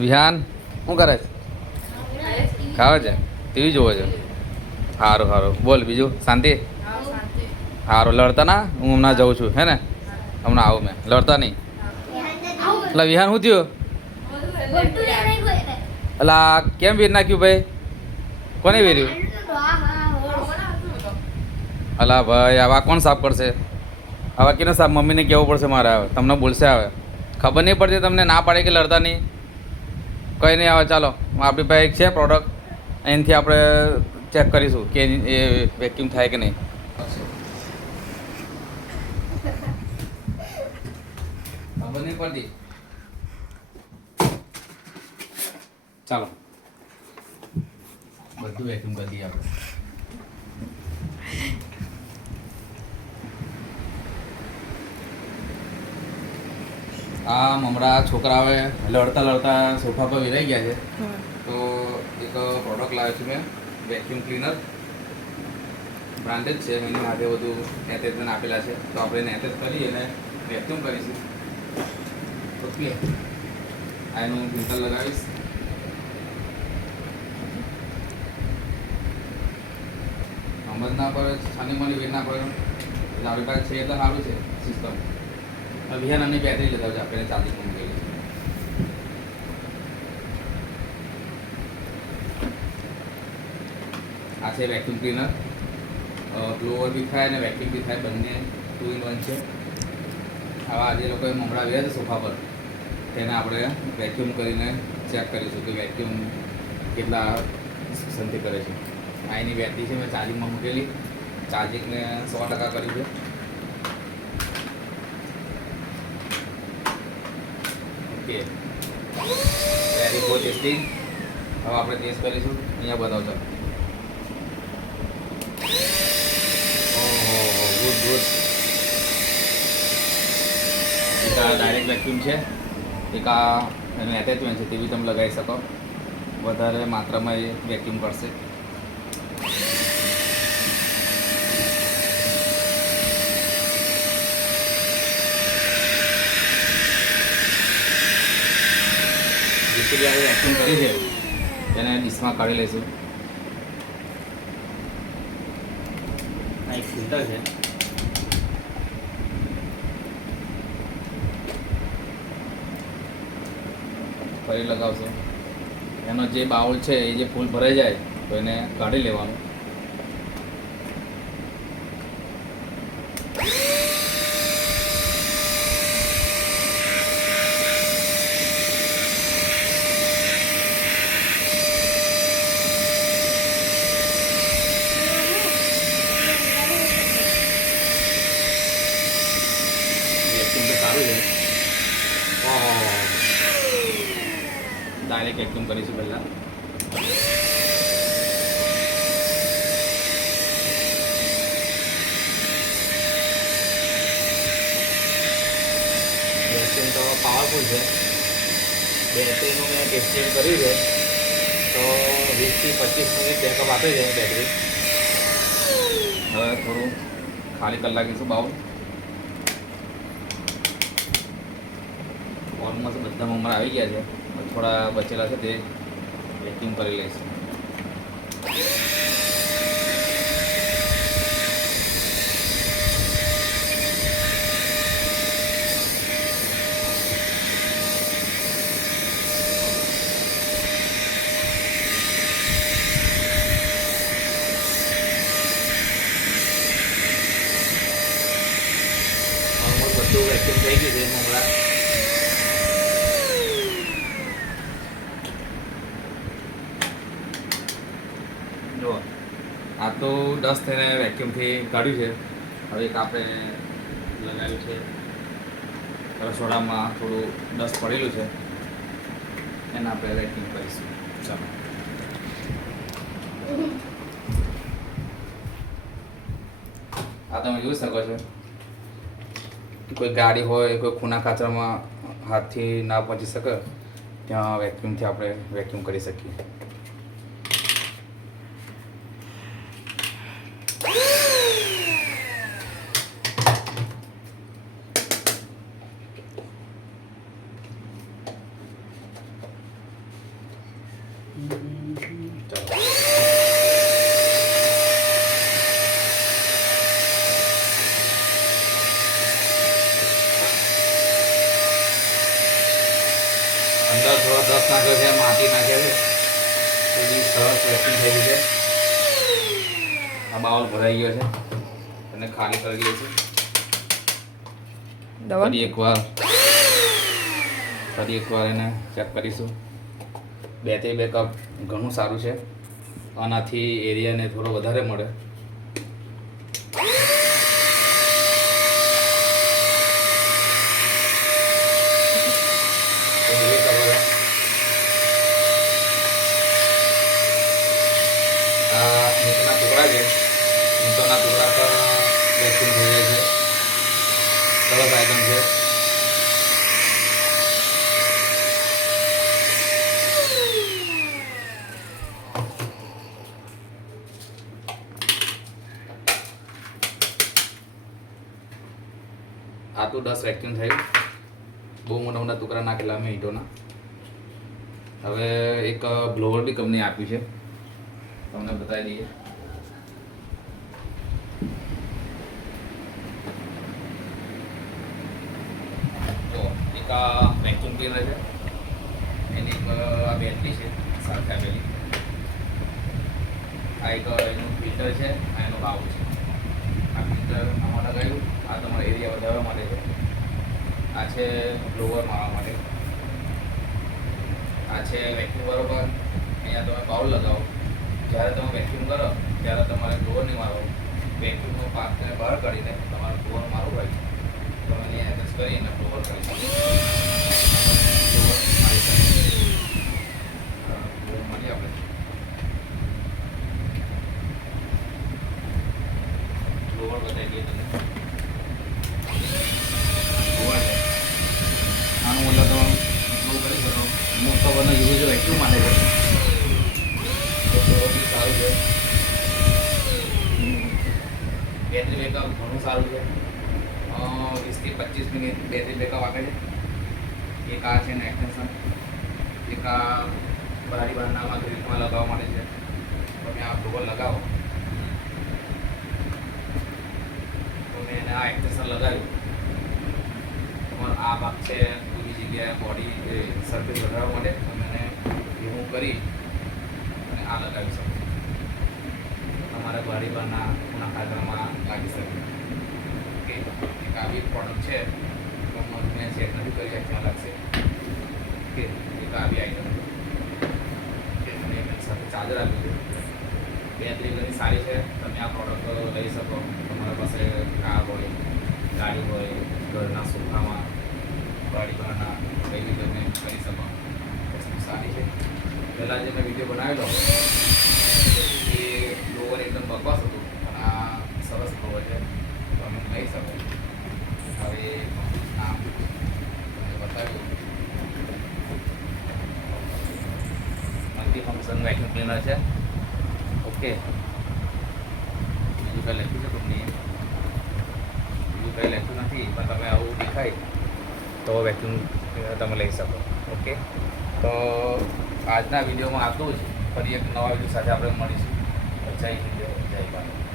વિહાન શું કરે છે? ખાવે છે? ટીવી જોવે છે? સારું સારું. બોલ બીજું શાંતિ? સારું. લડતા ના, હું હમણાં જઉં છું હે ને, હમણાં આવું મેં. લડતા નહીં. એટલે વિહાન શું થયું? એટલે કેમ વેર નાખ્યું ભાઈ? કોને વેર્યું? અલા ભાઈ આવા કોણ સાફ કરશે? આવા કેને સાફ? મમ્મીને કહેવું પડશે મારે. આવે તમને બોલશે. આવે ખબર નહીં પડતી તમને? ના પાડે કે લડતા નહીં. કંઈ નહીં. આવે ચાલો, આપણી પાસે એક છે પ્રોડક્ટ, એનાથી આપણે ચેક કરીશું કે એ વેક્યુમ થાય કે નહીં. ખબર નહીં પડતી. ચાલો બધું વેક્યુમ કરી દઈએ આપણે. આ હમણાં છોકરાઓએ લડતા લડતા સોફા પર વિરાઈ ગયા છે, તો એક પ્રોડક્ટ લાવ્યો છું મેં, વેક્યુમ ક્લીનર. બ્રાન્ડેડ છે, એની માટે બધું એટેચમેન્ટ આપેલા છે, તો આપણે એને એટેચ કરી અને વેક્યુમ કરીશું. ઓકે, આ એનું ફિલ્ટર લગાવીશ. સમજ ના પડે, છાની મની વેર ના પડે, એટલે આપણી પાસે છે એટલે સારું છે સિસ્ટમ. વિહાન અમને બેટરી લેતા હોય, આપણે ચાર્જિંગ મૂકેલી છે. આ છે વેક્યુમ ક્લીનર. બ્લોઅર બી થાય અને વેક્યુમ બી થાય, બંને 2 in 1 છે. આવા આજે લોકોએ મમરા આવ્યા છે સોફા પર, તેને આપણે વેક્યુમ કરીને ચેક કરીશું કે વેક્યુમ કેટલા સંથી કરે છે. આ એની બેટરી છે, મેં ચાર્જિંગમાં મૂકેલી. ચાર્જિંગને 100% કર્યું છે. Okay, very good testing. હવે આપણે ટેસ્ટ કરીશું. અહીંયા બતાવજો. ઓહો, ગુડ ગુડ. એક આ ડાયરેક્ટ વેક્યુમ છે, એક આ એનું એટેચમેન્ટ છે, તે બી તમે લગાવી શકો. વધારે માત્રામાં એ વેક્યુમ કરશે. જેટલી આપણે વેક્યુમ કરી છે તેને ડીશમાં કાઢી લઈશું. આ એક ફિલ્ટર છે. ફરી લગાવશો. એનો જે બાઉલ છે એ જે ફૂલ ભરાઈ જાય તો એને કાઢી લેવાનું. ડાયરેક્ટ વેક્યુમ કરીશું પહેલાં. વેક્યુમ તો પાવરફુલ છે. બેટરીનું મેં ટેસ્ટિંગ કર્યું છે, તો 20 થી 25 મિનિટ બેકઅપ આપે છે બેટરી. હવે થોડું ખાલી કરી લાગીશું બાઉલ. ઓલમોસ્ટ બધા મમરા આવી ગયા છે, થોડા બચેલા છે તે વેક્યુમ કરી લઈશું. ઓલમોસ્ટ બધું વેક્યુમ થઈ ગયું છે મમરા. આ તો ડસ્ટ થઈને વેક્યુમથી કાઢ્યું છે. હવે એક આપણે લગાવ્યું છે રસોડામાં, થોડું ડસ્ટ પડેલું છે, એને આપણે વેક્યુમ કરીશું. ચાલો. આ તમે જોઈ શકો છો, કોઈ ગાડી હોય, કોઈ ખૂણા ખાચરમાં હાથથી ના પહોંચી શકે ત્યાં વેક્યુમથી આપણે વેક્યુમ કરી શકીએ. અંદર થોડો દસ નાખ્યો છે, માટી નાખ્યા છે, એની સરસ વેક્યુમ થઈ ગઈ છે. આ બાઉલ ભરાઈ ગયો છે અને ખાલી કરી દઈએ છીએ. ફરી એકવાર એને ચેક કરીશું. 2 થી 2 કપ ઘણું સારું છે. આનાથી એરિયાને થોડો વધારે મળે. નીચેના ટુકડા છે, નીચેના ટુકડા પર વેક્યુમ થઈ જાય છે. સરસ આઈટમ છે. આ તો 10 વેક્યુમ થયું. બહુ મોટા મોટા ટુકડા નાખેલા મેં ઈંટોના. હવે એક બ્લોવર બી કંપની આપ્યું છે, તમને બતાવી દઈએ. તો એક આ વેક્યુમ ક્લીનર છે, એની આ બેટરી છે સાથે આપેલી. આ એક એનું ફિલ્ટર છે, આ એનો બાઉલ છે. આ ફિલ્ટર આમાં લગાવ્યું. આ તમારો એરિયા વધારવા માટે છે. આ છે બ્લોવર મારવા માટે. આ છે વેક્યુમ બરોબર. અહીંયા તમે બાઉલ લગાવો. જ્યારે તમે વેક્યુમ કરો ત્યારે તમારે બ્લોવર નહીં મારવો. વેક્યુમનો પાકને બહાર કાઢીને તમારે બ્લોવર મારવું હોય તમે અહીંયા એડજસ્ટ કરીને બ્લોવર કરી શકો. બ્લોવર મારીએ આપણે. બ્લોવર બતાવી દઈએ તમને. આનું મતલબ તમે બ્લો કરી શકો. મોસ્ટ ઓફ બધો યુઝ વેક્યુમ માટે છે. સારું છે. બેટરી બેકઅપ ઘણું સારું છે. 20 થી 25 મિનિટ બેટરી બેકઅપ આપે છે. એક આ છે ને એક્સટેન્શન. એક આ બારી બારણામાં ગ્રીલમાં લગાવવા માટે છે. તમે આ બ્લોવર લગાવો તો મેં એને આ એક્સટેન્શન લગાવ્યું. તમારો આ ભાગ છે બધી જગ્યાએ બોડી સર્ફેસ વધારવા માટે તમે એને રિમૂવ કરી અને આ લગાવી શકો. તમારે બારી બારના ખૂણા ખાતરમાં લાગી શકે. ઓકે, એક આવી પ્રોડક્ટ છે પણ મેં ચેક નથી કરી કે ક્યાં લાગશે. ઓકે, એક આવી આઈટમ છે અને એની સાથે ચાર્જર આપ્યું છે. બેટરી ઘણી સારી છે. તમે આ પ્રોડક્ટ લઈ શકો. તમારા પાસે કાર હોય, ગાડી હોય, ઘરના સોફામાં બારી બારના કઈ રીતે તમે કરી શકો. વસ્તુ સારી છે. પહેલાં જે મેં વિડીયો બનાવેલો એ બ્લોવર એકદમ બકવાસ હતું, પણ આ સરસ બ્લોવર છે. તમે લઈ શકો. હવે નામ તમને બતાવ્યું. મલ્ટી ફંક્શન વેક્યુમ ક્લીનર છે. ઓકે, બીજું કંઈ લખ્યું છે કંપનીએ? બીજું કંઈ લખ્યું નથી, પણ તમે આવું દેખાય તો વેક્યુમ ક્લીનર તમે લઈ શકો. ઓકે, તો આજના વિડીયોમાં આટલું જ. ફરી એક નવા વિડીયો સાથે આપણે મળીશું. જય હિન્દ, જય ભારત.